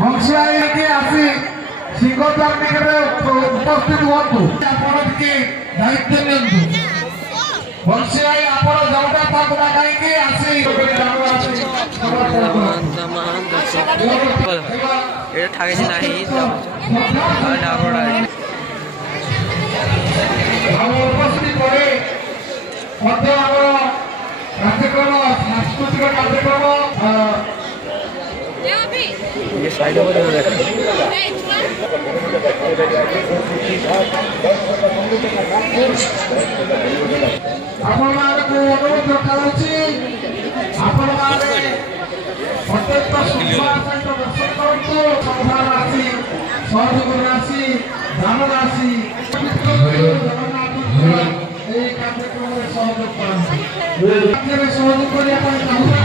ବଂଶୀଭାଇ ଆସି ସିଂହଦ୍ୱାର ନିକଟରେ ଉପସ୍ଥିତ ହୁଅନ୍ତୁ। ଆପଣ ଟିକେ ଦାୟିତ୍ୱ ନିଅନ୍ତୁ। ବଂଶୀଭାଇ ଆପଣ ଯୋଉଟା ତାକୁ ଡାକାଇକି ଆସି ଉପସ୍ଥିତ ପରେ ମଧ୍ୟ ଆମର କାର୍ଯ୍ୟକ୍ରମ ସାଂସ୍କୃତିକ କାର୍ଯ୍ୟକ୍ରମ ये साइड में आपण मानकु अनुरोध रखाउछि आपण माने प्रत्येक सुखा सहित दर्शन करतु संसार राशि सहयोग राशि दान राशि এই কার্যক্রমে সহযোগ করুন। এই কার্যক্রমে সহযোগ করিয়া পাই চাহুনা।